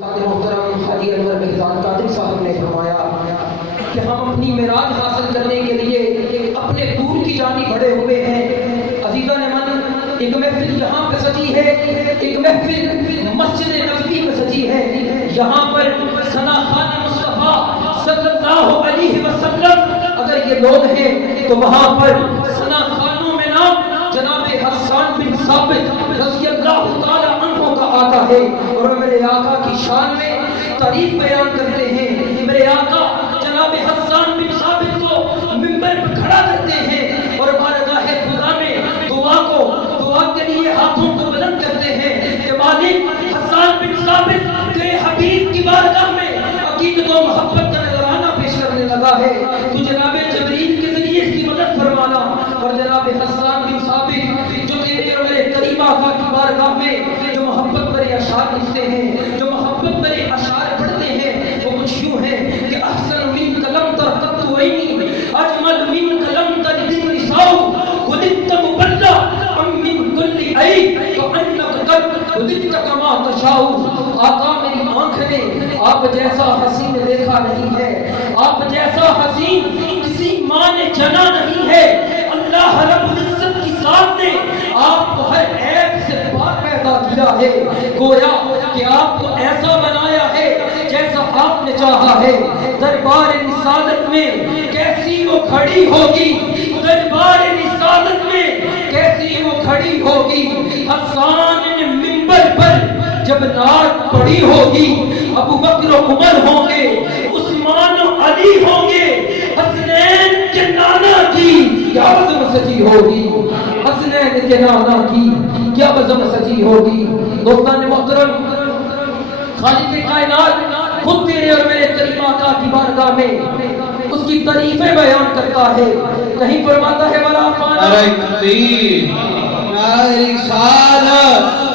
محترم حاجی انور مہران قادری صاحب نے فرمایا کہ ہم اپنی معراج حاصل کرنے کے لیے اپنے دور کی جانب بڑھے ہوئے ہیں۔ عزیزان من، ایک محفل یہاں پہ سجی ہے، ایک محفل مسجد نبوی میں سجی ہے۔ یہاں پر ثنا خان مصطفیٰ صلی اللہ علیہ وسلم اگر یہ لوگ ہیں تو وہاں پر ثنا خانوں میں نام جناب حسان بن ثابت رضی اللہ تعالی عنہ کا آتا ہے، اور میرے آقا کی شان میں تعریف بیان کرتے ہیں۔ میرے آقا جناب حسان بن ثابت کو منبر پر کھڑا کرتے ہیں اور بارگاہ خدا میں دعا کے لیے ہاتھوں کو بلند کرتے ہیں کہ مالک حسان بن ثابت تیرے حبیب کی بارگاہ میں عقیدت و محبت کا نذرانہ پیش کرنے لگا ہے، تو جناب جبریل کے ذریعے اس کی مدد فرمانا۔ اور جناب حسان بن ثابت جو تیرے اور میرے کریم آقا کی بارگاہ میں جو محبت بھرے اشعار لکھتے ہیں، جو محبت بھرے اشعار پڑھتے ہیں، وہ کچھ یوں ہیں کہ احسن من کلم ترقت عینی اجمل من کلم تلد النساء ولدت مبلغ من کل عیب وانک قد ولدت کما تشاء۔ آقا میری آنکھ نے آپ جیسا حسین دیکھا نہیں ہے، آپ جیسا حسین کسی ماں نے جنا نہیں ہے۔ اللہ رب العزت کی ذات نے آپ کو ہر عیب سے پاک پیدا کیا ہے، گویا کہ آپ کو ایسا بنایا ہے جیسا آپ نے چاہا ہے۔ دربار رسالت میں کیسی وہ کھڑی ہوگی، دربار رسالت میں کیسی وہ کھڑی ہوگی۔ حسان نے منبر پر جب نعت پڑھی ہوگی، ابو بکر و عمر ہوں گے، عثمان و علی ہوں گے، حسنین کے نانا کی کیا عظم سجی ہوگی، حسنین کے نانا کی کیا عظم سجی ہوگی۔ دوستان محترم، خالق کائنات خود تیرے اور میرے کریم آقا کی بارگاہ میں اس کی تعریفیں بیان کرتا ہے۔ کہیں فرماتا ہے ولا فانا نعرہ تکبیر، نعرہ رسالت،